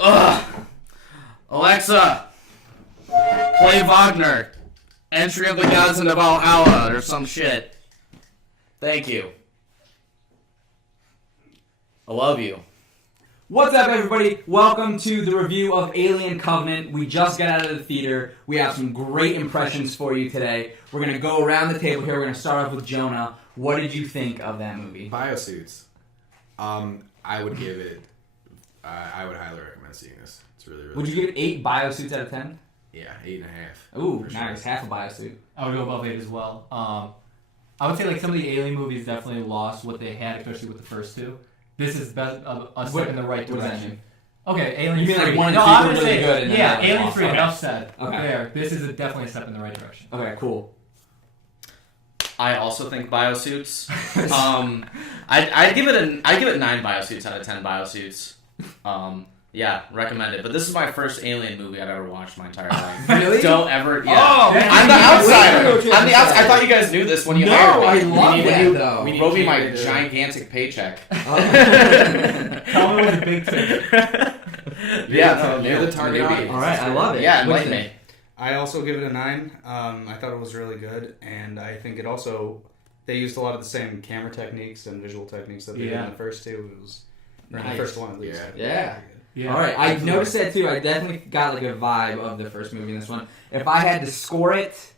Ugh. Alexa, play Wagner. Entry of the Gods into Valhalla or some shit. Thank you. I love you. What's up, everybody? Welcome to the review of Alien Covenant. We just got out of the theater. We have some great impressions for you today. We're going to go around the table here. We're going to start off with Jonah. What did you think of that movie? Biosuits. I would give it... I would highly recommend seeing this. It's really, really Would you give it 8 biosuits out of 10? Yeah, 8.5. Ooh, nice. Sure. Half a biosuit. I would go above 8 as well. I would say like some of the Alien movies definitely lost what they had, especially with the first two. This is a step in the right direction. What does that mean? Okay, Alien 3. You mean like 1 and 2 were really good? And yeah, then Alien 3, enough said. Okay. There, this is definitely a step in the right direction. Okay, cool. I also think biosuits. I'd give it 9 biosuits out of 10 biosuits. Yeah, recommend it. But this is my first Alien movie I've ever watched my entire life. Really? Don't ever. Yeah. Oh, I'm the outsider. I'm the outsider. I thought you guys knew this when you hired me. I love that though. You wrote me my gigantic paycheck. Tell me with a big tip. Yeah, you're the target audience. All right, I love it. Yeah, enlighten me. I also give it a 9. I thought it was really good, and I think it also they used a lot of the same camera techniques and visual techniques that they did in the first two. It was in the first one at least. Yeah. Yeah. All right, I noticed that too. I definitely got like a vibe of the first movie in this one. If I had to score it,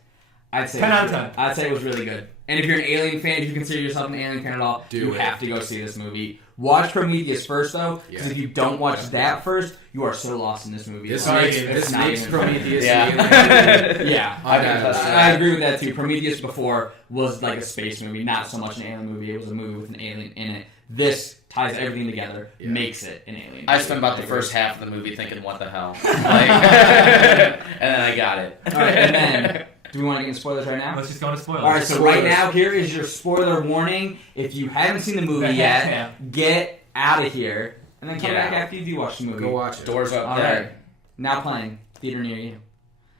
I'd say 10 out of 10. I'd say it was really good. And if you're an Alien fan, if you consider yourself an Alien fan at all, you have to go see this movie. Watch Prometheus first, though, because if you don't watch that first, you are so lost in this movie. This makes Prometheus. Yeah, I agree with that too. Prometheus before was like a space movie, not so much an alien movie. It was a movie with an alien in it. This ties everything together, makes it an alien movie. I spent about the first half of the movie thinking, what the hell? And then I got it. All right, and then, do we want to get into spoilers right now? Let's just go into spoilers. All right, so right now, here is your spoiler warning. If you haven't seen the movie yet, get out of here. And then come back after you do watch the movie. Go watch it. Doors up All there. right. Now playing. Theater near you.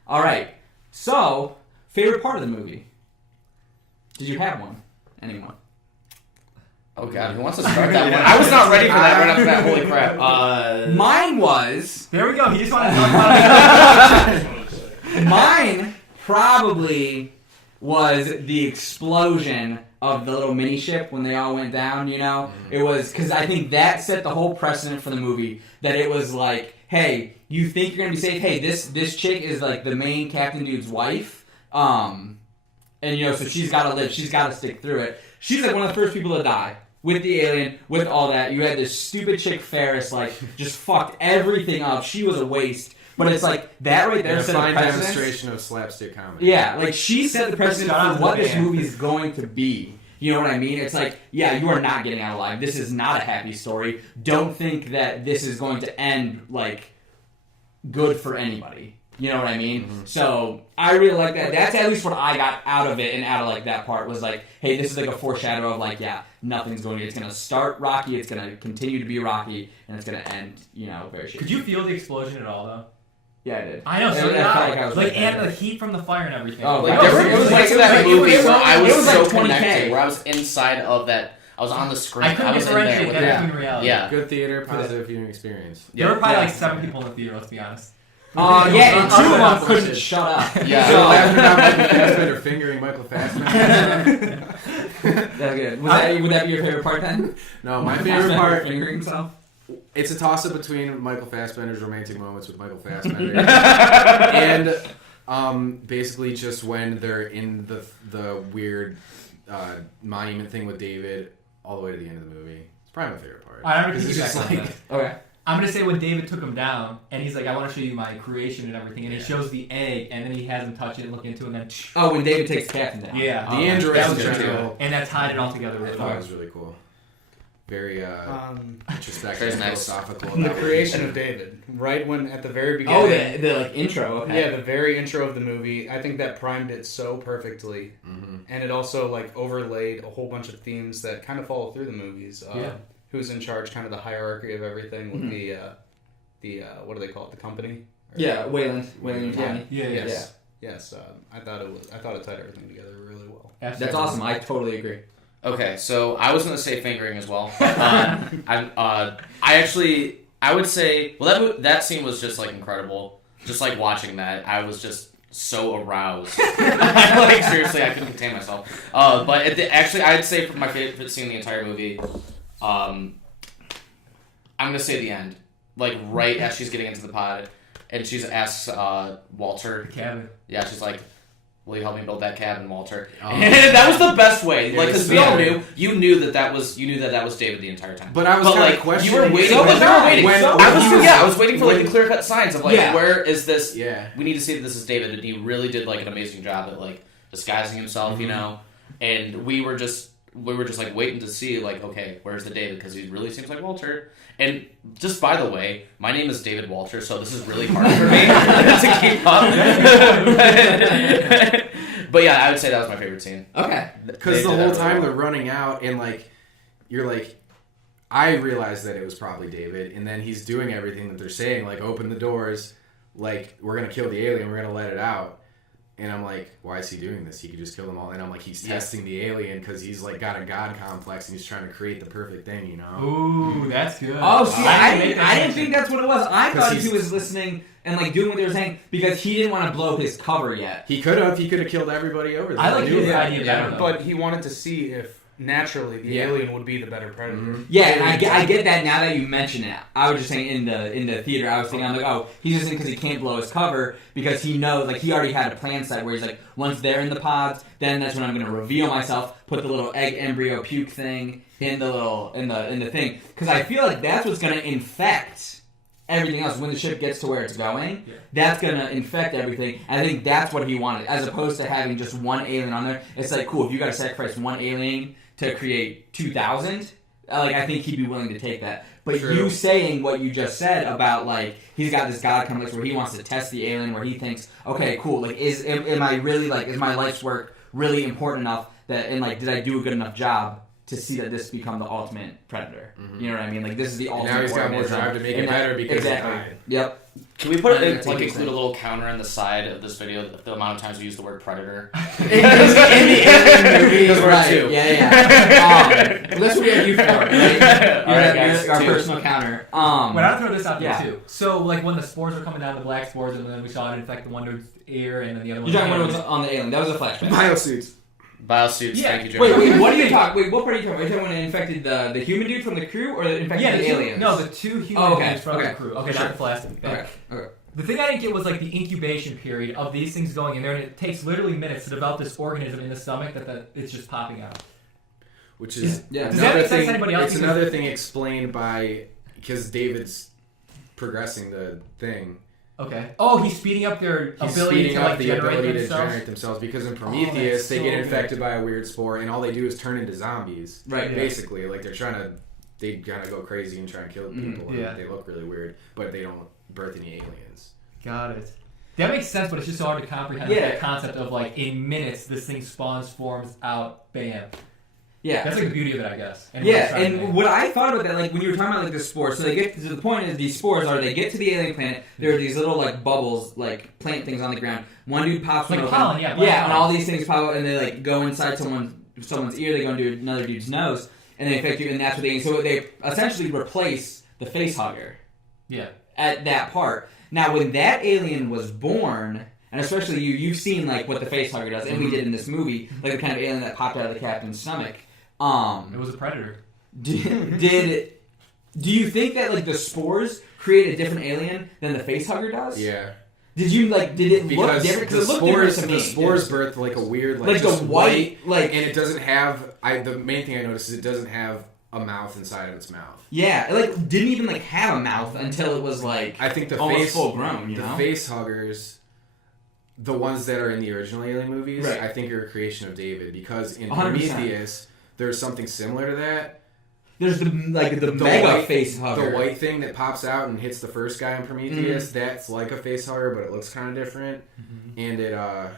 All right. So, favorite part of the movie? Did you have one? Anyone? Oh, God. Who wants to start that one? I was not ready for that right after that. Holy crap. Mine was... There we go. He just wanted to talk about it. Mine probably was the explosion of the little mini ship when they all went down, you know? It was, because I think that set the whole precedent for the movie, that it was like, hey, you think you're going to be safe? Hey, this chick is like the main captain dude's wife, and you know, so she's got to live, she's got to stick through it. She's like one of the first people to die. With the alien, with all that, you had this stupid chick Ferris, like, just fucked everything up. She was a waste. But it's like, that right there set the precedent. Demonstration of slapstick comedy. Yeah, like, she set the precedent for what this movie is going to be. You know what I mean? It's like, yeah, you are not getting out alive. This is not a happy story. Don't think that this is going to end, like, good for anybody. You know what I mean? Mm-hmm. So, I really like that. That's at least what I got out of it and out of, like, that part was like, hey, this is like a foreshadow of, like, yeah, nothing's going to... It's going to start rocky, it's going to continue to be rocky, and it's going to end, you know, very shitty. Could you feel the explosion at all, though? Yeah, I did. I know, so did I. Like, and the heat from the fire and everything. Oh, like, it was like that movie where I was so connected, where I was inside of that... I was on the screen. I couldn't differentiate that between reality. Yeah. Good theater, positive viewing experience. There were probably like 7 people in the theater, let's be honest. Yeah, and 2 of them couldn't shut up. Yeah. So laughing about Michael Fassbender fingering Michael Fassbender. That's good. Would that be your favorite part then? No, my favorite part... Fingering himself? It's a toss-up between Michael Fassbender's romantic moments with Michael Fassbender and basically just when they're in the weird monument thing with David all the way to the end of the movie. It's probably my favorite part. I don't think it's just like... Okay. I'm going to say when David took him down, and he's like, I want to show you my creation and everything, and he shows the egg, and then he has him touch it and look into it, and then... Oh, when David takes the captain down. Yeah. The android was general. And that tied it all together really well. That was really cool. Very introspective, philosophical. The creation of David, right when, at the very beginning... Oh, the like, intro, okay. Yeah, the very intro of the movie. I think that primed it so perfectly. Mm-hmm. And it also, like, overlaid a whole bunch of themes that kind of follow through the movies. Who's in charge, kind of the hierarchy of everything with the what do they call it? The company? Yeah, Wayland County. Yes. I thought it tied everything together really well. Absolutely. That's awesome. I totally agree. Okay, so I was gonna say fingering as well. I would say, well, that scene was just like incredible. Just like watching that, I was just so aroused. Like seriously, I couldn't contain myself. But actually, I'd say for my favorite scene in the entire movie, I'm gonna say the end. Like right as she's getting into the pod, and she asks Walter. The cabin. Yeah, she's like, "Will you help me build that cabin, Walter?" And that was the best way. Like, because we all knew, you knew that was David the entire time. But I was kind of questioning. You were waiting. I was waiting for like the clear cut signs of like, where is this? Yeah. We need to see that this is David, and he really did like an amazing job at like disguising himself, you know. And we were just like waiting to see like, okay, where's the David? Because he really seems like Walter. And just by the way, my name is David Walter, so this is really hard for me to keep up. But yeah, I would say that was my favorite scene. Okay. Because the whole time they're running out, and like, you're like, I realized that it was probably David, and then he's doing everything that they're saying, like, open the doors, like, we're gonna kill the alien, we're gonna let it out. And I'm like, why is he doing this? He could just kill them all. And I'm like, he's testing the alien because he's like got a god complex and he's trying to create the perfect thing, you know? Ooh, that's good. Oh, see, I didn't think that's what it was. I thought he was listening and like doing what they were saying because he didn't want to blow his cover yet. He could have killed everybody over there. I like his idea better, though. But he wanted to see if naturally the alien would be the better predator. Mm-hmm. Yeah, and I get that now that you mention it. I was just saying in the theater, I was thinking, I'm like, oh, he's just because he can't blow his cover because he knows, like, he already had a plan set where he's like, once they're in the pods, then that's when I'm going to reveal myself, put the little egg embryo puke thing in the thing, because I feel like that's what's going to infect everything else when the ship gets to where it's going. Yeah. That's going to infect everything. And I think that's what he wanted, as opposed to having just one alien on there. It's like, cool, if you got to sacrifice one alien to create 2,000, like, I think he'd be willing to take that. But True. You saying what you just said about, like, he's got this god complex where he wants to test the alien, where he thinks, okay, cool, like, am I really, like, is my life's work really important enough that, and, like, did I do a good enough job to see that this become the ultimate predator? Mm-hmm. You know what I mean? Like, this is the ultimate. And now he's got more drive to make it better because exactly. he died. Yep. Can we put include a little counter on the side of this video, the amount of times we use the word predator? in the alien movie, right? Too. Yeah. That's what we have you for, right? All right, guys, our personal counter. But I'll throw this out there too. So, like, when the spores were coming down, the black spores, and then we saw it infect the one dude's ear, and then the other one. You're talking about on the alien. That was a flashback. Biosuits, yeah. Thank you, Jeremy. Wait, what are you talking? Wait, what part are you talking about? Are you talking when it infected the human dude from the crew, or it infected the aliens? No, the two human dudes from the crew. Okay, not the plastic. Okay. The thing I didn't get was like the incubation period of these things going in there, and it takes literally minutes to develop this organism in the stomach that it's just popping out. Which is another thing. It's another thing explained by because David's progressing the thing. Okay. Oh, he's speeding up their ability to generate themselves because in Prometheus they get infected by a weird spore and all they do is turn into zombies. Right. Basically, like they kind of go crazy and try and kill people. And they look really weird, but they don't birth any aliens. Got it. That makes sense, but it's just so hard to comprehend that concept of like in minutes this thing spawns, forms out, bam. Yeah, that's like the beauty of it, I guess. And what I thought about that, like when you were talking about like the spores, so they get to the point is these spores they get to the alien planet. There are these little like bubbles, like plant things on the ground. One dude pops one like open, pollen, and all these things pop out, and they like go inside someone's ear. They go into another dude's nose, and they infect you, and that's what they. So they essentially replace the face hugger. Yeah. At that part. Now, when that alien was born, and especially you've seen like what the face hugger does, and we did in this movie, like the kind of alien that popped out of the captain's stomach. It was a predator. Do you think that like the spores create a different alien than the face hugger does? Yeah. Did it look different? Because it looked different to me. The spores birth like a weird like just white and it doesn't have. The main thing I noticed is it doesn't have a mouth inside of its mouth. Yeah, it like didn't even like have a mouth until it was like I think the almost face full grown. The face huggers, the ones that are in the original Alien movies, right. I think are a creation of David because in 100%. Prometheus there's something similar to that. There's the mega face hugger. The white thing that pops out and hits the first guy in Prometheus, that's like a face hugger, but it looks kind of different. Mm-hmm. And it, I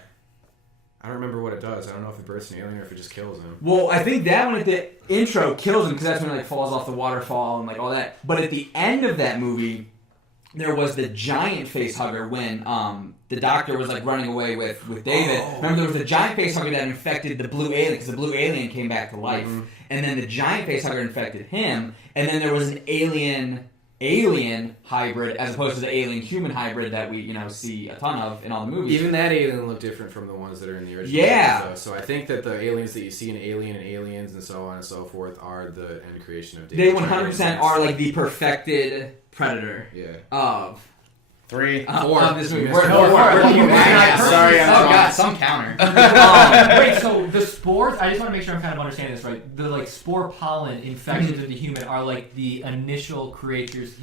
don't remember what it does. I don't know if it births an alien or if it just kills him. Well, I think that one at the intro kills him because that's when it like falls off the waterfall and like all that. But at the end of that movie, there was the giant face hugger when the doctor was like running away with David. Remember, there was a giant face hugger that infected the blue alien because the blue alien came back to life, and then the giant face hugger infected him, and then there was an alien hybrid as opposed to the alien human hybrid that we see a ton of in all the movies. Even that alien looked different from the ones that are in the original. Yeah. So I think that the aliens that you see in Alien and Aliens and so on and so forth are the end creation of They David. 100% are like the perfected predator of 3, 4. of this movie. We're Four. Sorry, I'm Oh wrong. god, some counter. Wait, so the spores, I just want to make sure I'm kind of understanding this right. The like spore pollen infections of the human are like the initial creatures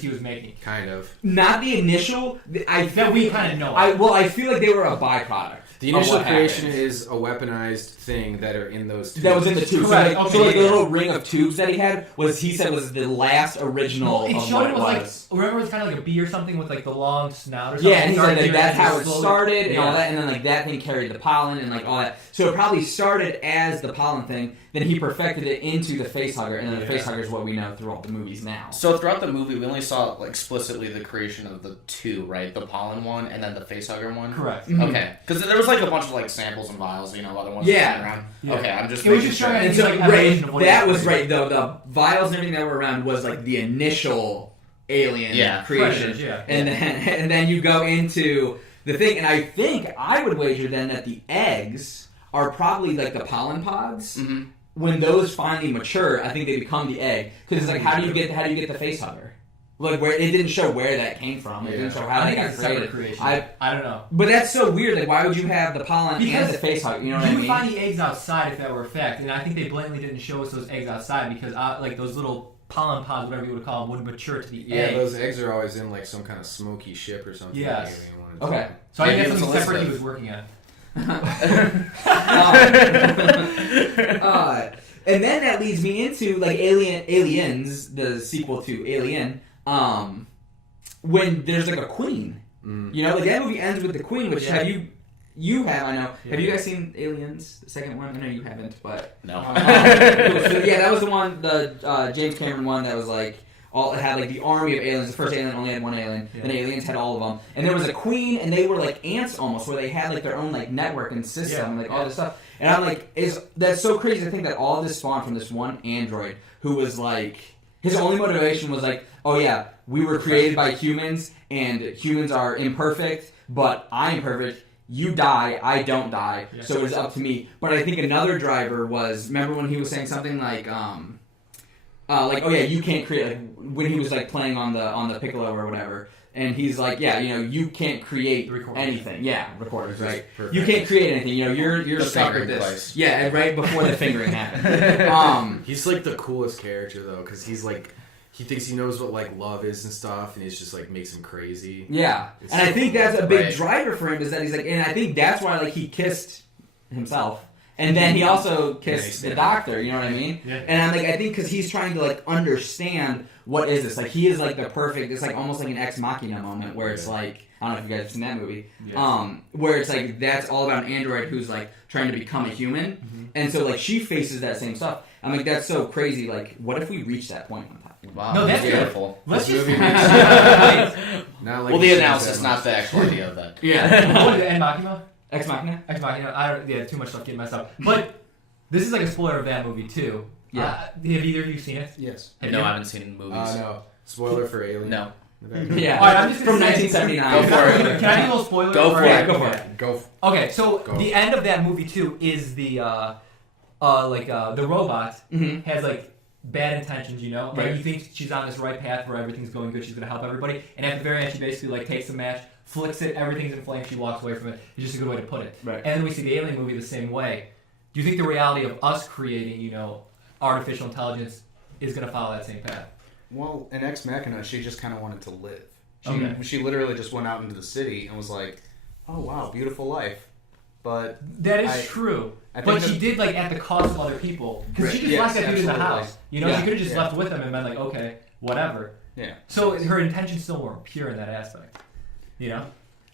he was making. Kind of. Not the initial. That we kind of know. I feel like they were a byproduct. The initial of what creation happened. is a weaponized thing that are in those tubes. That was in the tubes. Correct. So, like, Okay, so like yeah. the little ring of tubes that he had was the last original it of showed what it it was was. like, remember it was kind of like a bee or something with like the long snout or something? Yeah, and he said Started that's doing how it slowly- started and all Yeah. that, and then like that thing carried the pollen and like all that. So it probably started as the pollen thing, then he perfected it into the face hugger, and then the face hugger is what we know through all the movies now. So throughout the movie, we only saw like, explicitly the creation of the 2, right? The pollen one and then the facehugger one. Correct. Okay, because there was like a bunch of like samples and vials, other ones Yeah. sitting around. Yeah. Okay, I'm just It was making just sure. showing And It's so like evolution of what that he was was right. The vials and everything that were around was like the initial alien creation, Predators, yeah. and then you go into the thing, and I would wager then that the eggs are probably like the pollen pods. Mhm. When those finally mature, I think they become the egg because it's like how do you get the face hugger? Like where it didn't show where that came from. It didn't show how I they think got it's a separate created. creation. I don't know. But that's so weird. Like why would you have the pollen Because and the face hugger? You know what I You mean? would find the eggs outside if that were a fact, and I think they blatantly didn't show us those eggs outside because like those little pollen pods, whatever you would call them, would mature to the Yeah, egg. those eggs are always in like some kind of smoky ship or something. Yes. The alien wanted to- Okay. So I think Maybe that's it was something separate he Elizabeth. was working on. And then that leads me into like Aliens, the sequel to Alien. When there's like a queen, like that movie ends with the queen. Which have you have I know. Have you guys seen Aliens, the second one? I know you haven't, but No. cool. So, yeah, that was the one, the James Cameron one that was like. It had like the army of aliens. The first alien only had one alien. Yeah. Then aliens had all of them. And there was a queen, and they were like ants almost, where they had like their own like network and system, and like all this stuff. And I'm like, that's so crazy to think that all of this spawned from this one android who was like, his only motivation was like, oh yeah, we were created by humans, and humans are imperfect, but I'm perfect. You die, I don't die, so it was up to me. But I think another driver was, remember when he was saying something like, oh yeah, you can't create, like when he was like playing on the piccolo or whatever, and he's like, yeah, you can't create anything. Yeah, recorders, right? Perfect. You can't create anything. You're The stuck with fingering this. place. Yeah, right before the fingering happened. He's like the coolest character though, because he's like, he thinks he knows what like love is and stuff, and he's just like makes him crazy. Yeah, It's and I so think cool. that's a big Right. driver for him is that he's like, and I think that's why like he kissed himself. And then he also kissed the doctor, you know what I mean? Yeah. And I'm like, I think because he's trying to like understand what is this. Like he is like the perfect. It's like almost like an Ex Machina moment where it's like, I don't know if you guys have seen that movie. Where it's like that's all about an android who's like trying to become a human, and so like she faces that same stuff. I'm like, that's so crazy. Like, what if we reach that point one time? Wow, No, that's beautiful. Let's This just. movie Not like Well, he the sees analysis, that not much. the actual idea of that. Yeah. What is it, En Machina? Ex Machina. Ex Machina. I don't. Yeah, too much stuff getting messed up. But this is like a spoiler of that movie too. Yeah. Have either of you seen it? Yes. Have No, you? I haven't seen movies. No. Spoiler for Alien. No. Yeah. All right, I'm just from gonna say- 1979. Go for it. Can I do a little spoiler? Go for Right. it. Go for it. Go. Okay, so Go. the end of that movie too is the the robot Mhm. has like bad intentions, and Right. you think she's on this right path where everything's going good, she's gonna help everybody, and at the very end she basically like takes the match, flicks it, everything's in flames, she walks away from it. It's just a good way to put it. Right. And then we see the Alien movie the same way. Do you think the reality of us creating, artificial intelligence is gonna follow that same path? Well, in Ex Machina, she just kind of wanted to live. Okay. She literally just went out into the city and was like, "Oh wow, beautiful life." But That is I- true. I think But that- she did like at the cost of other people. Because she just Yes, left that dude in the absolutely. house. Yeah. She could have just Yeah. left with him and been like, okay, whatever. yeah, So her intentions still weren't pure in that aspect.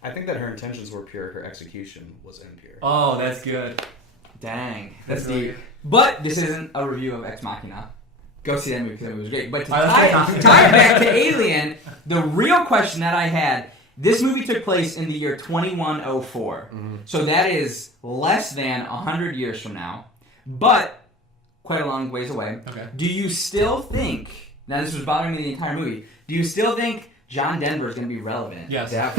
I think that her intentions were pure. Her execution was impure. Oh, that's good. Dang, that's really deep. But this isn't a review of Ex Machina. Go see that movie because it was great. But to All right, let's get tie it back to Alien, the real question that I had, this movie took place in the year 2104. So that is less than 100 years from now, but quite a long ways away. Okay. Do you still think, now this was bothering me the entire movie, do you still think John Denver is going to be relevant? Yes. How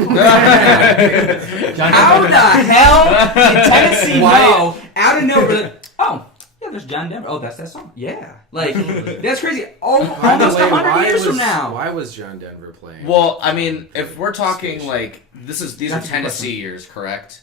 the hell did Tennessee know out of nowhere? Oh, yeah, there's John Denver. Oh, that's that song. Yeah. Like, that's crazy. Oh, almost 100 years from now. Why was John Denver playing? Well, I mean, if we're talking like these are Tennessee years, correct?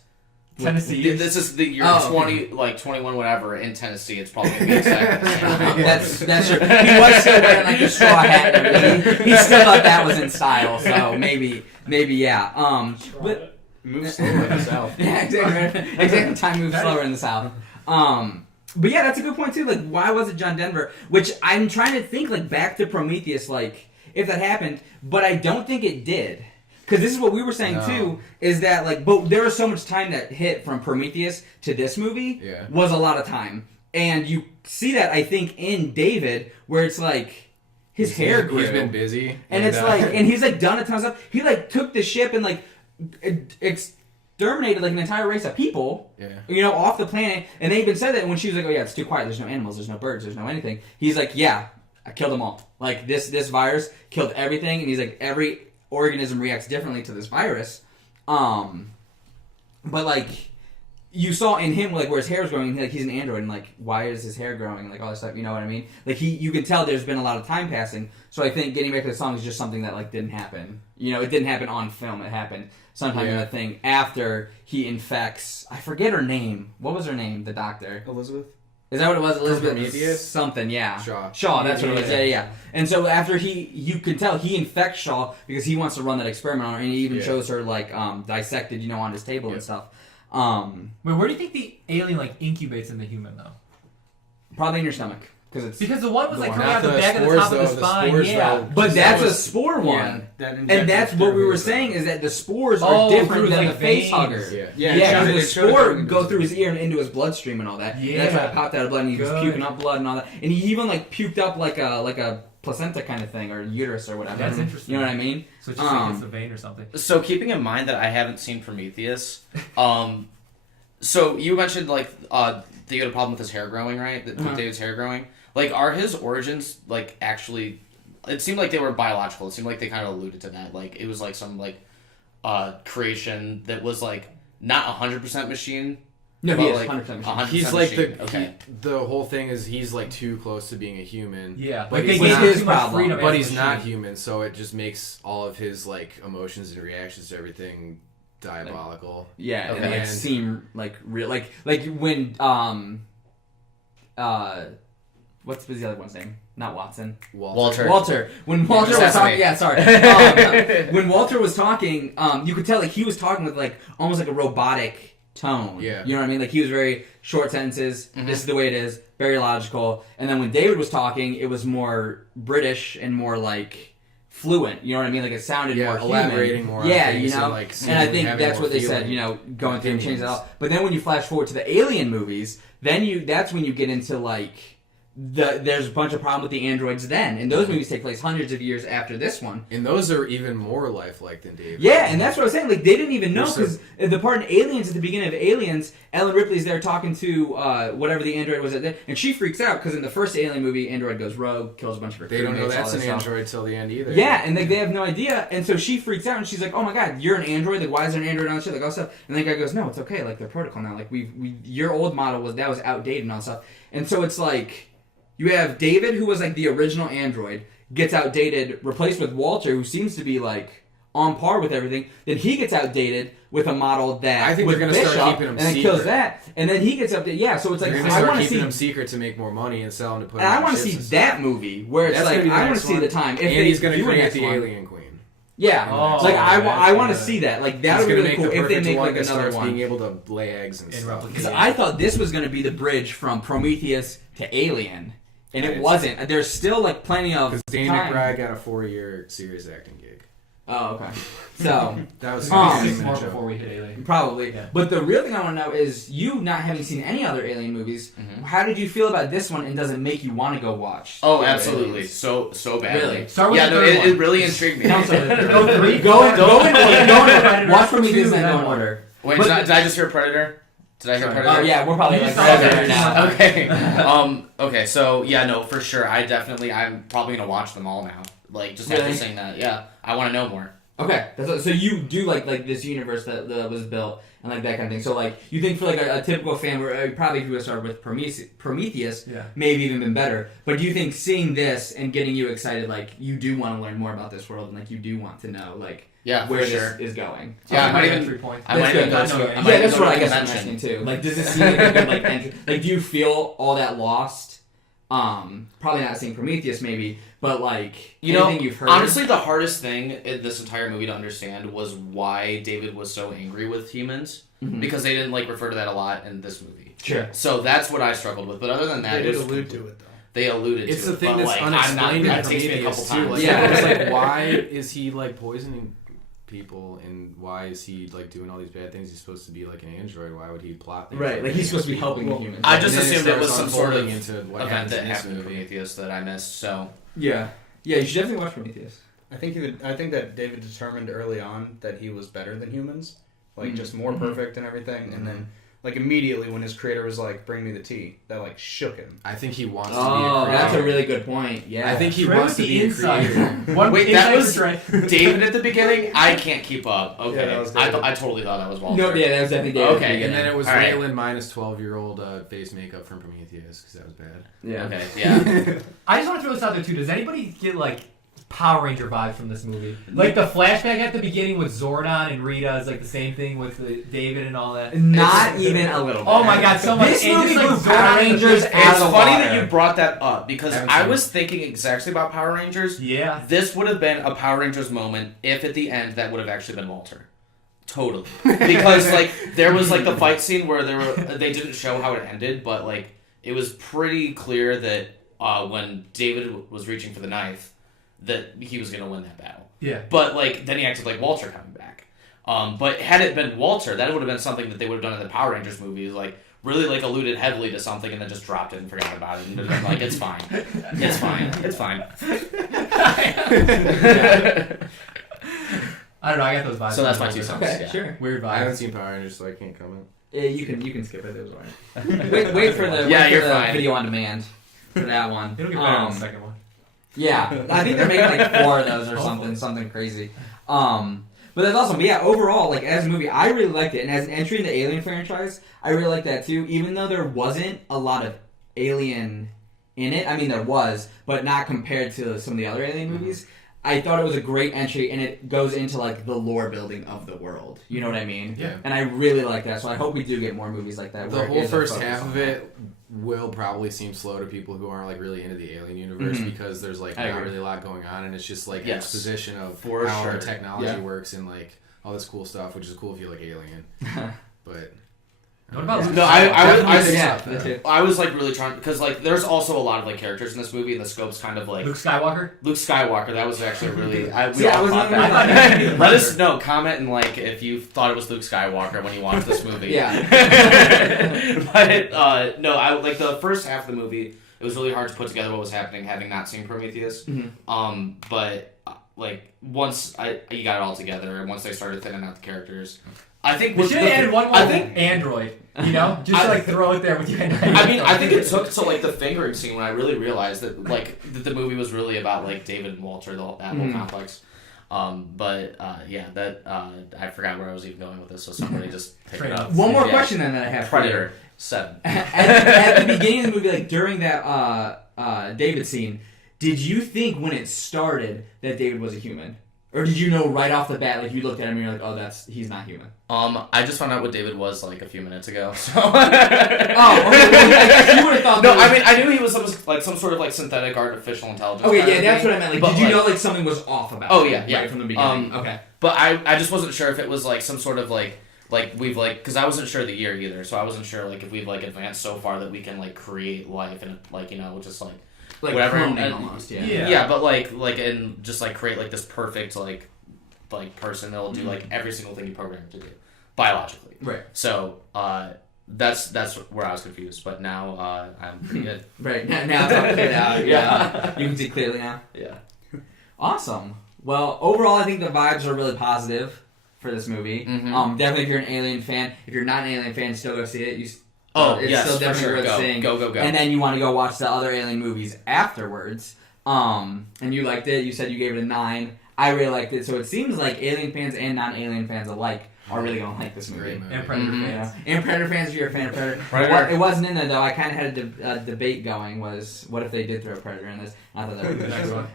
Tennessee. This is the year 21, whatever. In Tennessee, it's probably gonna be exactly the same. That's true. He was still wearing like a straw hat. And everything. He still thought that was in style. So maybe yeah. But Move slower in the South. yeah, exactly. Time moves slower in the South. But yeah, that's a good point too. Like, why was it John Denver? Which I'm trying to think like back to Prometheus, like if that happened, but I don't think it did. Because this is what we were saying too, is that like, but there was so much time that hit from Prometheus to this movie was a lot of time, and you see that I think in David, where it's like his hair grew. He's been busy, and it's like, and he's like done a ton of stuff. He like took the ship and like exterminated like an entire race of people, off the planet. And they even said that when she was like, "Oh yeah, it's too quiet. There's no animals. There's no birds. There's no anything." He's like, "Yeah, I killed them all. Like this virus killed everything." And he's like, every organism reacts differently to this virus, but like you saw in him like where his hair was growing, like he's an android, and like why is his hair growing, like all this stuff, you know what I mean? Like you can tell there's been a lot of time passing. So I think getting back to the song is just something that like didn't happen. It didn't happen on film. It happened sometime in the thing after he infects. I forget her name. What was her name? The doctor. Elizabeth. Is that what it was? Elizabeth Prometheus? Something, yeah. Shaw, that's what it was. Yeah. And so after you can tell he infects Shaw because he wants to run that experiment on her, and he even shows her like dissected, on his table and stuff. Wait, where do you think the alien like incubates in the human though? Probably in your stomach. Because the one was like coming out Not the the back of the spores, top of the though, the spine. spores, Yeah. though. but that's That a spore one. And And that's what we were saying is that the spores are different through, than like, the face veins. hugger. Yeah. because the it showed spore it go through his ear and into his bloodstream and all that. Yeah. And that's why it popped out of blood, and he was Good. puking up blood and all that. And he even like puked up like a placenta kind of thing, or uterus or whatever. That's interesting. You know what I mean? So it's just like it's the vein or something. So keeping in mind that I haven't seen Prometheus, so you mentioned like that you had a problem with his hair growing, right? With David's hair growing. Like, are his origins like actually? It seemed like they were biological. It seemed like they kind of alluded to that. Like it was like some like creation that was like not 100% machine. No, but he is like 100% 100% He's like machine. the whole thing is he's like too close to being a human. Yeah, but like he's they gave not- him his too much problem. freedom. But as he's a not machine. human, so it just makes all of his like emotions and reactions to everything diabolical. Yeah, Okay. and like And- seem like real, like when what's the other one's name? Not Watson. Walter. When Walter just was asked talking, me. yeah, sorry. When Walter was talking, you could tell like he was talking with like almost like a robotic tone. Yeah. You know what I mean? Like he was very short sentences. This is the way it is. Very logical. And then when David was talking, it was more British and more like fluent. You know what I mean? Like it sounded more elaborating human. more on Yeah, things and like and I seeing, think having that's more what they said. feeling. Going through and change it Opinions. all. But then when you flash forward to the Alien movies, then that's when you get into like there's a bunch of problems with the androids then, and those movies take place hundreds of years after this one. And those are even more lifelike than David. Yeah, and that's what I was saying. Like they didn't even know They're because the part in Aliens at the beginning of Aliens, Ellen Ripley's there talking to whatever the android was at there, and she freaks out because in the first Alien movie, android goes rogue, kills a bunch of her They don't know crewmates, all that's this an stuff. android till the end either. Yeah, and like they have no idea, and so she freaks out, and she's like, "Oh my god, you're an android! Like, why is there an android and all that shit? Like all stuff." And the guy goes, "No, it's okay. Like their protocol now. Like your old model was outdated and all that stuff." And so it's like you have David, who was like the original android, gets outdated, replaced with Walter, who seems to be like on par with everything. Then he gets outdated with a model that I think with they're gonna Bishop, start keeping him and then secret. kills that, and then he gets updated. Yeah, so it's like They're gonna I start want to keeping see. them secret to make more money and sell them to put. And them I on want to ships see and that stuff. movie where it's That's like gonna be the I want to next see one. the time. If And they he's gonna do a create next the one. alien queen. Yeah, Oh, like I that's want to good. see that. Like that He's would be gonna really make cool the if they perfect make one like that another starts one. being able to lay eggs and And stuff. replicate. Because I thought this was going to be the bridge from Prometheus to Alien, and it Nice. wasn't. There's still like plenty of Because Danny time. McBride got a 4-year serious acting gig. Oh, okay. So That was Um, 6 a more show. before we hit Alien. probably. Yeah. But the real thing I want to know is, you not having seen any other Alien movies, how did you feel about this one, and does it make you want to go watch? Oh, the other absolutely. Aliens? So badly. Really? Start with Yeah, the no, third it one. really intrigued me. Go 3. Go in order. Watch Prometheus and Two, then go in then order. Wait, But- did I just hear Predator? Did I hear Sorry. Predator? Oh yeah, we're probably You like saw right that. there now. Okay. Okay. So yeah, no, for sure. I'm probably gonna watch them all now. Like just after Really? saying that, yeah, I want to know more. Okay, so you do like this universe that was built and like that kind of thing. So like you think for like a typical fan, where probably if you would start with Prometheus, Yeah. maybe even been better. But do you think seeing this and getting you excited, like you do want to learn more about this world and like you do want to know like Yeah, where for sure. this is going? Yeah, I might Okay, even. 3 points. I might That's even good. go That's to. good. I Yeah, might that's go what to I a guess I'm convention. asking too. Like, does it seem like a good like entry? Like, do you feel all that lost? Probably not seeing Prometheus, maybe, but like anything you've heard. Honestly, the hardest thing in this entire movie to understand was why David was so angry with humans, Mhm. because they didn't like refer to that a lot in this movie. Sure. So that's what I struggled with. But other than that, They it did was allude to it though. They alluded It's to the it. thing but, that's like, I'm not. unexplained in That takes me a couple Prometheus too. times. Like, Yeah. it's like, why is he like poisoning people, and why is he like doing all these bad things? He's supposed to be like an android. Why would he plot things? Right, like he's supposed to be helping the Well, humans. I just And then it assumed it was starts some sort of unfolding into what event happens that in this happened in movie. Prometheus that I missed. So yeah, you should definitely watch Prometheus. I think that David determined early on that he was better than humans, like just more perfect and everything, and then like immediately when his creator was like, "Bring me the tea," that like shook him. I think he wants to be Oh, a creator. that's a really good point. Yeah, I think he Trey wants with to the be a insight. creator. One Wait, that insight was for Trey. David at the beginning. I can't keep up. Okay, Yeah, that was I David. totally thought that was Walter. No, yeah, that was definitely David. Okay, And then it was All right. Raylan minus 12-year-old face makeup from Prometheus, because that was bad. Yeah. Okay, yeah. I just want to throw this out there too. Does anybody get like Power Ranger vibes from this movie? Like the flashback at the beginning with Zordon and Rita is like the same thing with David and all that. Not even a little bit. Oh my god, so much. This and movie just, like, blew Zordon Power and the Rangers big out It's of the funny water. that you brought that up because Haven't I seen was thinking exactly about Power Rangers. Yeah. This would have been a Power Rangers moment if at the end that would have actually been Walter. Totally. Because like there was like the fight scene where they didn't show how it ended, but like it was pretty clear that when David was reaching for the knife, that he was going to win that battle. Yeah. But like then he acted like Walter coming back. But had it been Walter, that would have been something that they would have done in the Power Rangers movies, like really like alluded heavily to something and then just dropped it and forgot about it and been like it's fine. It's fine. It's fine. I don't know. I got those vibes. So that's my 2 cents. Okay, Yeah. sure. Weird I haven't vibes. seen Power Rangers, so I can't comment. Yeah, you can skip it. It was alright. wait for the Yeah, wait for you're the fine. video on demand for that one. It'll get better on the second one. Yeah, I think they're making like 4 of those or something crazy. But that's awesome. But yeah, overall, like as a movie, I really liked it, and as an entry in the Alien franchise, I really liked that too. Even though there wasn't a lot of Alien in it, I mean there was, but not compared to some of the other Alien movies. I thought it was a great entry, and it goes into like the lore building of the world. You know what I mean? Yeah. And I really like that, so I hope we do get more movies like that. The where it whole is a first focus half on of that. it will probably seem slow to people who aren't like really into the Alien universe Mhm. because there's like I not agree. really a lot going on, and it's just like Yes. exposition of For how sure. the technology Yeah. works and like all this cool stuff, which is cool if you like Alien. But What about Luke No, I yeah, that too. I was like really trying because like there's also a lot of like characters in this movie and the scope's kind of like Luke Skywalker? Luke Skywalker. That was actually really. We Yeah, I all was thought wondering that. about that. Let us know. Comment and like if you thought it was Luke Skywalker when you watched this movie. Yeah. But no, I like the first half of the movie. It was really hard to put together what was happening, having not seen Prometheus. Mhm. But like once you got it all together, and once they started thinning out the characters, I think We was should have added one more I think. Android. You know? Just to, like throw it there with you. I mean, I think it took to like the fingering scene when I really realized that like that the movie was really about like David and Walter, that whole complex. Yeah, that I forgot where I was even going with this, so somebody just pick it up. One more Yeah. question then that I have. for you. Predator 7. At the beginning of the movie, like during that David scene, did you think when it started that David was a human, or did you know right off the bat, like you looked at him and you're like, oh, he's not human? I just found out what David was like a few minutes ago. So. Oh, okay. Well, I guess you would have thought. No, that I mean I knew he was some sort of like synthetic artificial intelligence. Okay, kind yeah, of that's thing. what I meant. Like, But, did you like- know like something was off about? Oh, him, yeah, yeah. right from the beginning. Okay. But I just wasn't sure if it was like some sort of like we've like because I wasn't sure the year either, so I wasn't sure like if we've like advanced so far that we can like create life and like just like Like whatever cloning and- almost. Yeah. Yeah. yeah, but like and just like create like this perfect like like person that'll do like every single thing you program it to do biologically. Right. So that's where I was confused, but now I'm pretty good. Right. Now it's all cleared out. Yeah. You can see clearly now. Yeah. Awesome. Well, overall, I think the vibes are really positive for this movie. Mm-hmm. Definitely, if you're an Alien fan, if you're not an Alien fan, still go see it. It's Yes, still for definitely sure. worth seeing. Go. And then you want to go watch the other Alien movies afterwards. And you liked it. You said you gave it a 9. I really liked it. So it seems like Alien fans and non-Alien fans alike are really going to like this movie. Great movie. And Predator Mhm. fans. And Predator fans, if you're a fan of Predator. Predator. It wasn't in there, though. I kind of had a debate going, was what if they did throw a Predator in this? I thought that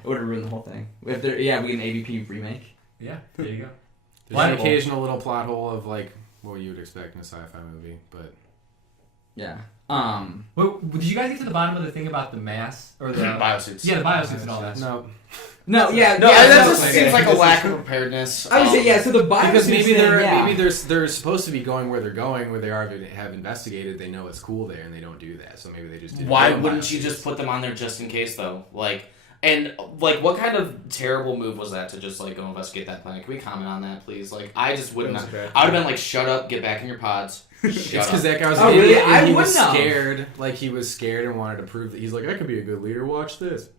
would have ruined the whole thing. If we get an AVP remake. Yeah, there you go. There's an Wonderful. occasional little plot hole of like what you would expect in a sci-fi movie, but Yeah. Well, did you guys get to the bottom of the thing about the mass or the biosuits. Yeah, the biosuits and all that. no. No, yeah. No, yeah, that no, just seems like a lack of preparedness. I would say, yeah, so the biosuits Because maybe thing, they're supposed to be going where they're going, where they have investigated. They know it's cool there, and they don't do that. So maybe they just. Why wouldn't you just put them on there just in case, though? What kind of terrible move was that to just like go investigate that planet? Can we comment on that, please? Like, I just wouldn't. That was bad. I would have been like, shut up, get back in your pods. It's Shut because up. that guy was Oh, an really? idiot, and I he was wouldn't have. scared. Like he was scared and wanted to prove that he's like, I could be a good leader. Watch this.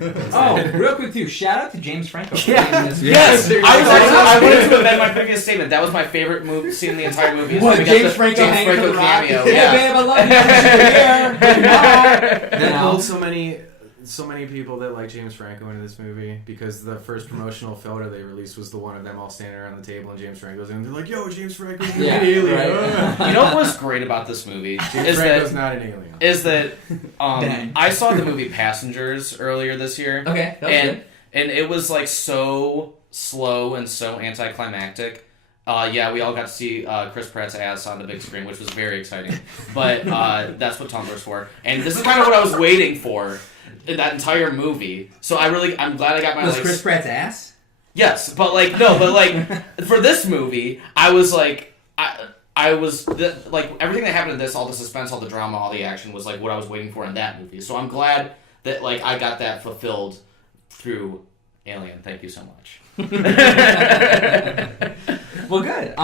Oh, real quick too. Shout out to James Franco. For Yeah. being in this Yes, movie. I wanted to amend my previous statement. That was my favorite scene in the entire movie. is What, when we got James the Franco James hanging Franco from the rock? cameo. Hey, Yeah. babe, I love you. You're here. That You know? pulled so many people that like James Franco into this movie because the first promotional photo they released was the one of them all standing around the table and James Franco's in. They're like, "Yo, James Franco's an Yeah, alien." right. You know what was great about this movie James Franco's not an alien. is that Dang. I saw the movie Passengers earlier this year. Okay, that was good. And it was like so slow and so anticlimactic. Yeah, we all got to see Chris Pratt's ass on the big screen, which was very exciting. But that's what Tumblr's for. And this is kind of what I was waiting for in that entire movie. So I'm glad I got my Was like. Chris Pratt's ass? Yes, but for this movie, I was like, like everything that happened in this, all the suspense, all the drama, all the action was like what I was waiting for in that movie. So I'm glad that like I got that fulfilled through Alien. Thank you so much. Well, good.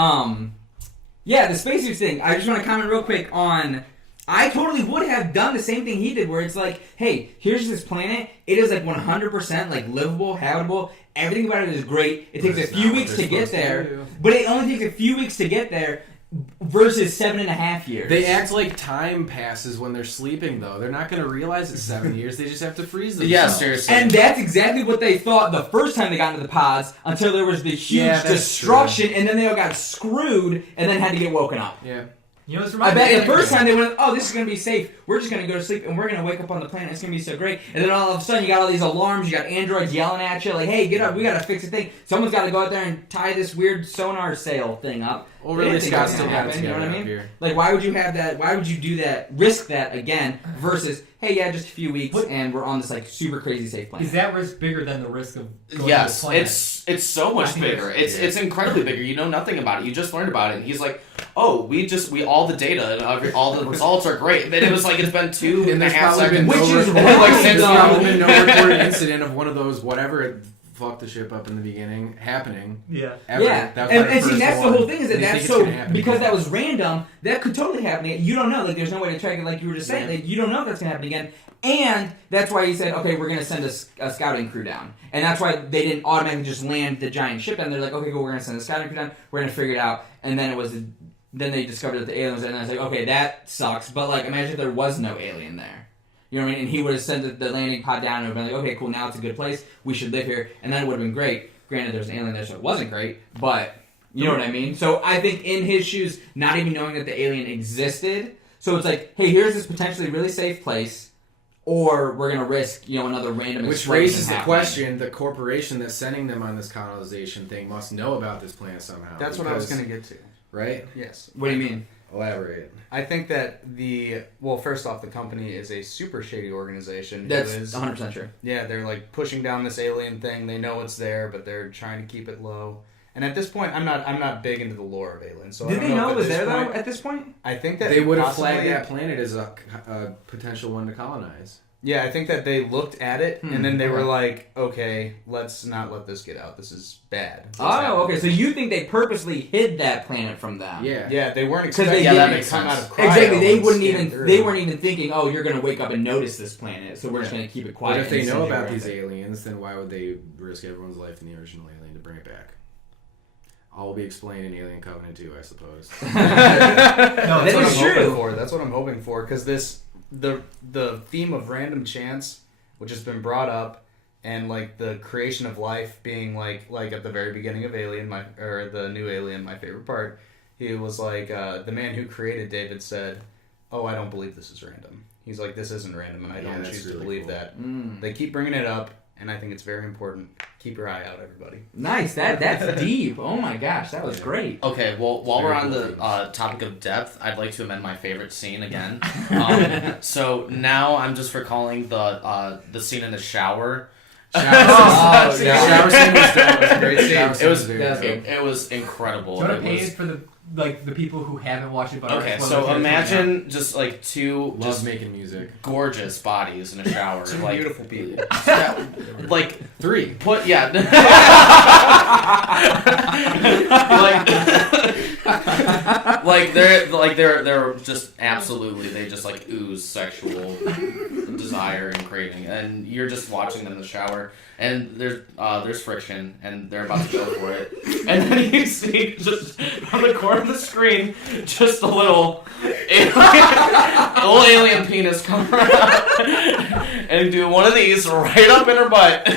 Yeah, the spacesuits thing. I just want to comment real quick on. I totally would have done the same thing he did, where it's like, hey, here's this planet. It is like 100% like livable, habitable. Everything about it is great. It takes a few weeks to get there, but it only takes a few weeks to get there versus 7.5 years. They act like time passes when they're sleeping, though. They're not going to realize it's 7 years. They just have to freeze themselves. Yeah, seriously. And that's exactly what they thought the first time they got into the pods until there was the huge Yeah, that's destruction, and then they all got screwed and then had to get woken up. Yeah. You know, this I reminds bet me the first time they went, oh, this is going to be safe. We're just going to go to sleep and we're going to wake up on the planet. It's going to be so great. And then all of a sudden you got all these alarms. You got androids yelling at you like, hey, get up. We got to fix the thing. Someone's got to go out there and tie this weird sonar sail thing up. Well, They really, didn't think Scott's that still was got gonna it happen, you know together what I up mean? here. Like, why would you have that? Why would you do that? Risk that again versus, hey, yeah, just a few weeks and we're on this like super crazy safe planet. is that risk bigger than the risk of going Yes, to the planet? it's so much I think bigger. It's incredibly bigger. You know nothing about it. You just learned about it. And he's like, oh, we all the data and all the results are great. And then it was like it's been 2.5 seconds. Which is like right, since though. probably been no recorded incident of one of those whatever it fucked the ship up in the beginning happening. Yeah. Ever. Yeah, That was and my see, first that's one. the whole thing is that And you that's think it's so gonna happen because again. that was random. That could totally happen. You don't know. Like, there's no way to track it. Like you were just saying, Yeah. like you don't know if that's gonna happen again. And that's why he said, okay, we're gonna send a scouting crew down. And that's why they didn't automatically just land the giant ship. And they're like, okay, cool, we're gonna send a scouting crew down. We're gonna figure it out. And then then they discovered that the aliens. And I was like, okay, that sucks. But like, imagine if there was no alien there. You know what I mean? And he would have sent the landing pod down and would have been like, okay, cool, now it's a good place. We should live here. And then it would have been great. Granted, there's an alien there, so it wasn't great. But you know what I mean? So I think in his shoes, not even knowing that the alien existed. So it's like, hey, here's this potentially really safe place. Or we're going to risk, another random Which explosion raises the happening. question: the corporation that's sending them on this colonization thing must know about this planet somehow. That's what I was because- going to get to. Right? Yes. What do you mean? Elaborate. I think that first off, the company is a super shady organization. That's who is, 100% true. yeah, they're like pushing down this alien thing. They know it's there, but they're trying to keep it low. And at this point, I'm not big into the lore of aliens. So I Did don't they know if it at was this there, point, though, at this point? I think that They would have possibly- flagged that planet as a potential one to colonize. Yeah, I think that they looked at it and then they were like, okay, let's not let this get out. This is bad. Okay. So you think they purposely hid that planet from them? Yeah, they weren't Because expecting that it to come out of cryo. Exactly. They and wouldn't scan even. through. They weren't even thinking, oh, you're gonna wake up and notice this planet, so we're just gonna keep it quiet. But if they and know send you about around these it. aliens, then why would they risk everyone's life in the original Alien to bring it back? All will be explained in Alien Covenant 2, I suppose. No, That that's what is I'm hoping true. for. That's what I'm hoping for because the theme of random chance, which has been brought up, and like the creation of life being like at the very beginning of Alien, the new Alien, my favorite part. He was like the man who created David said, "Oh, I don't believe this is random." He's like, "This isn't random, and I don't that's choose to really believe cool. that." They keep bringing it up, and I think it's very important. Keep your eye out, everybody. Nice. That's deep. Oh my gosh, that was great. Okay, well, while we're on the Very topic of depth, I'd like to amend my favorite scene again. So now I'm just recalling the scene in the shower. Shower scene was dope. It was a great scene. It was incredible. Do you want It to paint was- it for the people who haven't watched it? But are Okay, spoilers so here imagine just like two Love just making music. gorgeous bodies in a shower, like Beautiful people. like 3. put yeah, they're just absolutely they just like ooze sexual desire and craving, and you're just watching them in the shower, and there's friction, and they're about to go for it, and then you see just on the corner of the screen just a little alien penis come around and do one of these right up in her butt.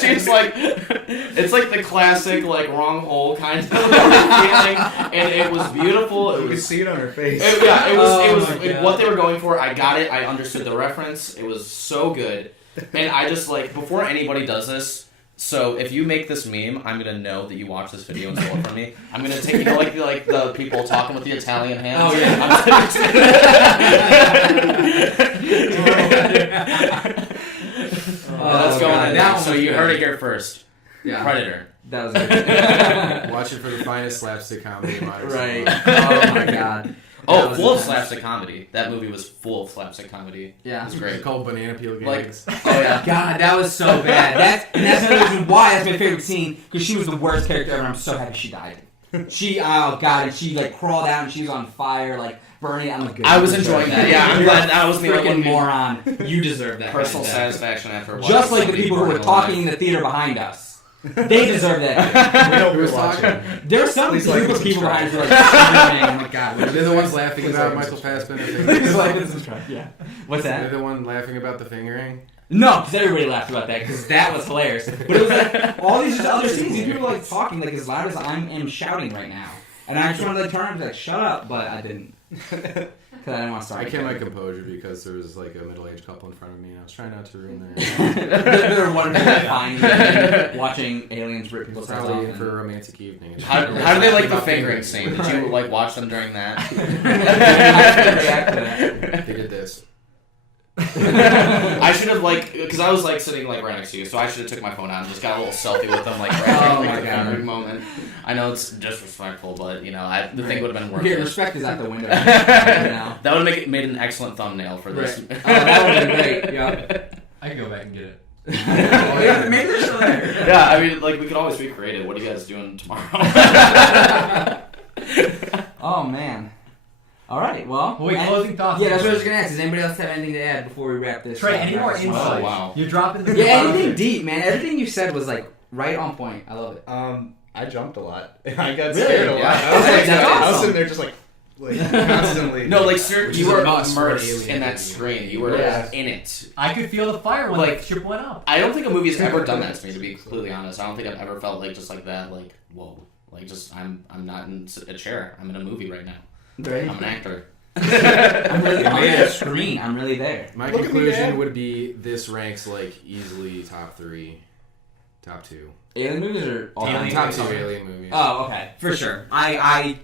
She's like, it's like the classic like wrong hole kind of feeling, and it was beautiful. You could see it on her face. It Oh was my God. what they were going for. I got it. I understood the reference. It was so good, and I just like before anybody does this. So if you make this meme, I'm gonna know that you watch this video and stole it from me. I'm gonna take like the people talking with the Italian hands. Oh, yeah. Let's go on. That one So was you good. heard it here first. Yeah. Predator. That was good. Watch it for the finest slapstick comedy in modern Right. cinema. Oh my god. That Oh, was full of intense. slapstick comedy. That movie was full of slapstick comedy. Yeah. It was It's great. called Banana Peel Like, Gags. oh yeah. God, that was so bad. That's another reason why that's my favorite scene, because she was the worst character ever, and I'm so happy she died. Oh god, and she like crawled out and she was on fire, like burning. I'm like, good. I was You enjoying deserve that. Yeah, I'm You're glad that was a the only freaking one. moron. You deserve that. Personal Right there. satisfaction after watching. Just like the somebody people who were burn talking in alive. the theater behind us. They deserve that. We know Who we're was watching. talking? There's some Please like group and of people behind us who are subscribe. like screaming. Oh my god. They're the ones laughing Please about like Michael Fassbender Please fingering. like and subscribe. Yeah. What's They're that? the one laughing about the fingering. No, because everybody laughed about that, because that was hilarious. But it was like, all these just other scenes, these people were like talking like as loud as I am shouting right now. And I just wanted to like turn around and be like, shut up, but I didn't. Because I didn't want to start. I kept my composure because there was like a middle-aged couple in front of me, and I was trying not to ruin their. They're wondering fine watching aliens rip people's heads off. Probably in and- for a romantic evening. How do they like the fingering scene? Did you like watch them during that? I couldn't react to that. They did this. I should have like because I was like sitting like right next to you, so I should have took my phone out and just got a little selfie with them like right Oh there, my like the God. fingering moment. I know it's disrespectful, but you know the thing would have been worth Yeah, it. respect is out the window. Now. That would have made an excellent thumbnail for this. Right. Oh, that would have been great. Yeah. I can go back and get it. Oh, yeah, maybe they're still there. Yeah, I mean, like we could always be creative. What are you guys doing tomorrow? Oh man. All right. Well. Well, wait, closing thoughts. Yeah, that's what I was gonna ask. Does anybody else have anything to add before we wrap this? Trey, up? any more Wrap this up? insight? Oh, wow. You're dropping the Yeah, anything deep, man. Everything you said was like right on point. I love it. I jumped a lot. I got Really? scared a lot. Yeah. I was, like, That's I was awesome. sitting there just like constantly. No, like sir, Which you is a were must for an immersed alien in that movie. screen. You were Yeah. in it. I could feel the fire when Like- the ship went up. I don't think a movie's ever done that to me. To be completely honest, I don't think I've ever felt like just like that. Like whoa, like just I'm not in a chair. I'm in a movie right now. Right. I'm an actor. I'm really on the screen. I'm really there. My Look at me, conclusion Dad. would be this ranks like easily top 3, top 2. Alien movies are all Alien Top movies. 2 alien movies. Oh, okay, for sure. I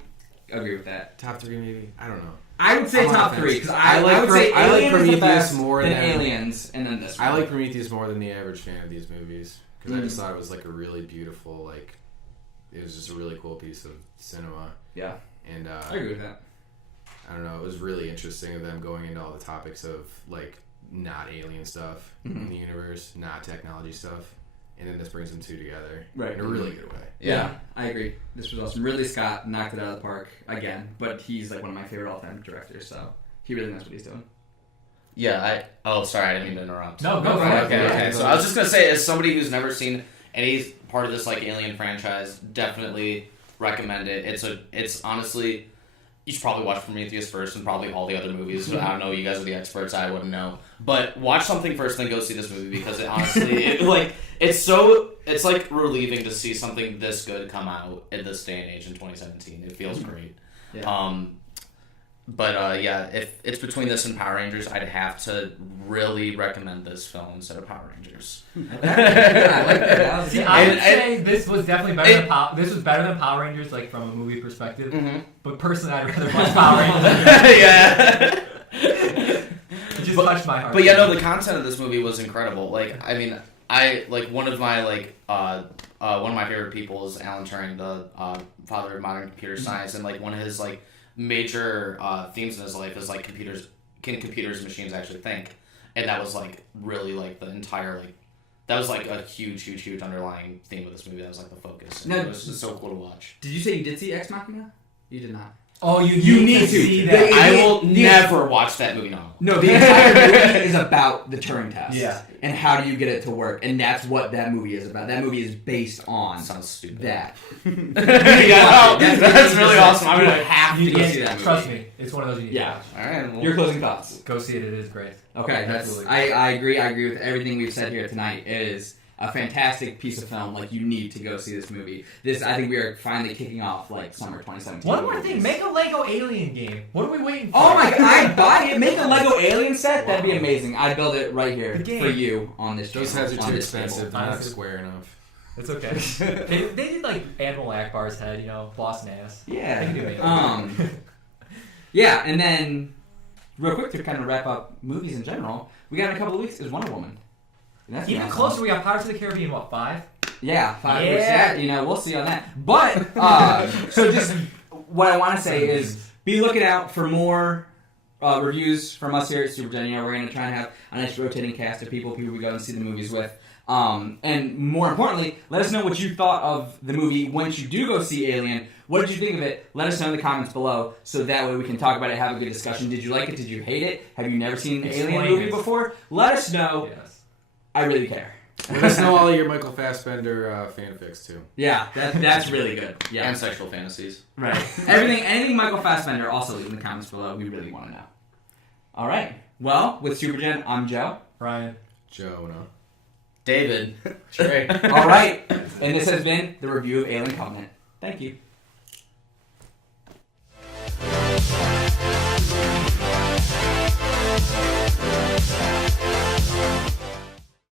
agree with that. Top 3 maybe? I don't know. I would say I'm on top the 3 fence. because I like would say I like Aliens is the Prometheus best, more then than- Aliens, and then this one. I like Prometheus more than the average fan of these movies because I just Mm. thought it was like a really beautiful, like it was just a really cool piece of cinema. Yeah, And I agree with that. I don't know, it was really interesting of them going into all the topics of like not alien stuff in the universe, not technology stuff. And then this brings them two together in a really good way. Yeah, I agree. This was awesome. Ridley Scott knocked it out of the park again, but he's like one of my favorite all-time directors, so he really knows what he's doing. Yeah, sorry, I didn't mean to interrupt. No, go for it. Okay. So I was just gonna say, as somebody who's never seen any part of this like Alien franchise, definitely recommend it. It's honestly, you should probably watch Prometheus first and probably all the other movies. I don't know, you guys are the experts, I wouldn't know. But watch something first, then go see this movie because it honestly, it's like relieving to see something this good come out in this day and age in 2017. It feels great. Yeah. If it's between this and Power Rangers, I'd have to really recommend this film instead of Power Rangers. I like that. See, I would say this was definitely better than this was better than Power Rangers, like from a movie perspective. Mm-hmm. But personally, I'd rather watch Power Rangers. Yeah. It just touched my heart. But yeah, no, the content of this movie was incredible. Like, I mean, one of my favorite people is Alan Turing, the father of modern computer science, and like one of his like major themes in his life is like computers and machines actually think, and that was like really like the entire like that was like a huge underlying theme of this movie. That was like the focus. And it was just so cool to watch. Did you say you did see Ex Machina? You did not. Oh, you need to see that. I will never watch that movie now. No, the entire movie is about the Turing test. Yeah. And how do you get it to work? And that's what that movie is about. That movie is based on Sounds stupid. that. That's really awesome. I'm gonna have to go see that movie. Trust me, it's one of those you need to Yeah. watch. All right. Well, Your closing thoughts? Go see it. It is great. Okay, Absolutely. I agree. I agree with everything we've said here tonight. It is a fantastic piece of film. Like, you need to go see this movie. I think we are finally kicking off like summer 2017. One more thing, make a Lego Alien game. What are we waiting for? Oh my god, I'd buy it. Make a Lego Alien set. That'd be amazing. I'd build it right here The game. for you on this channel. Those heads are on too this table. expensive. They're not square enough. It's okay. they did like Admiral Akbar's head, boss ass. Yeah. They can do it. Yeah, and then real quick to kind of wrap up movies in general, we got in a couple of weeks is Wonder Woman. And that's Even awesome. closer, we got Pirates of the Caribbean, 5? Yeah, 5 Yeah. we'll see on that. But so just what I want to say is be looking out for more reviews from us here at SuperGen. We're going to try and have a nice rotating cast of people we go and see the movies with. And more importantly, let us know what you thought of the movie once you do go see Alien. What did you think of it? Let us know in the comments below so that way we can talk about it, have a good discussion. Did you like it? Did you hate it? Have you never seen an Alien movie before? Let us know. Yes. I really care. Let us know all your Michael Fassbender fanfics too. Yeah, that's really good. Yeah. And sexual fantasies. Right. Anything Michael Fassbender, also leave in the comments below. We really want to know. All right. Well, with SuperGen, I'm Joe. Ryan. Jonah. David. Trey. All right. And this has been the review of Alien Covenant. Thank you.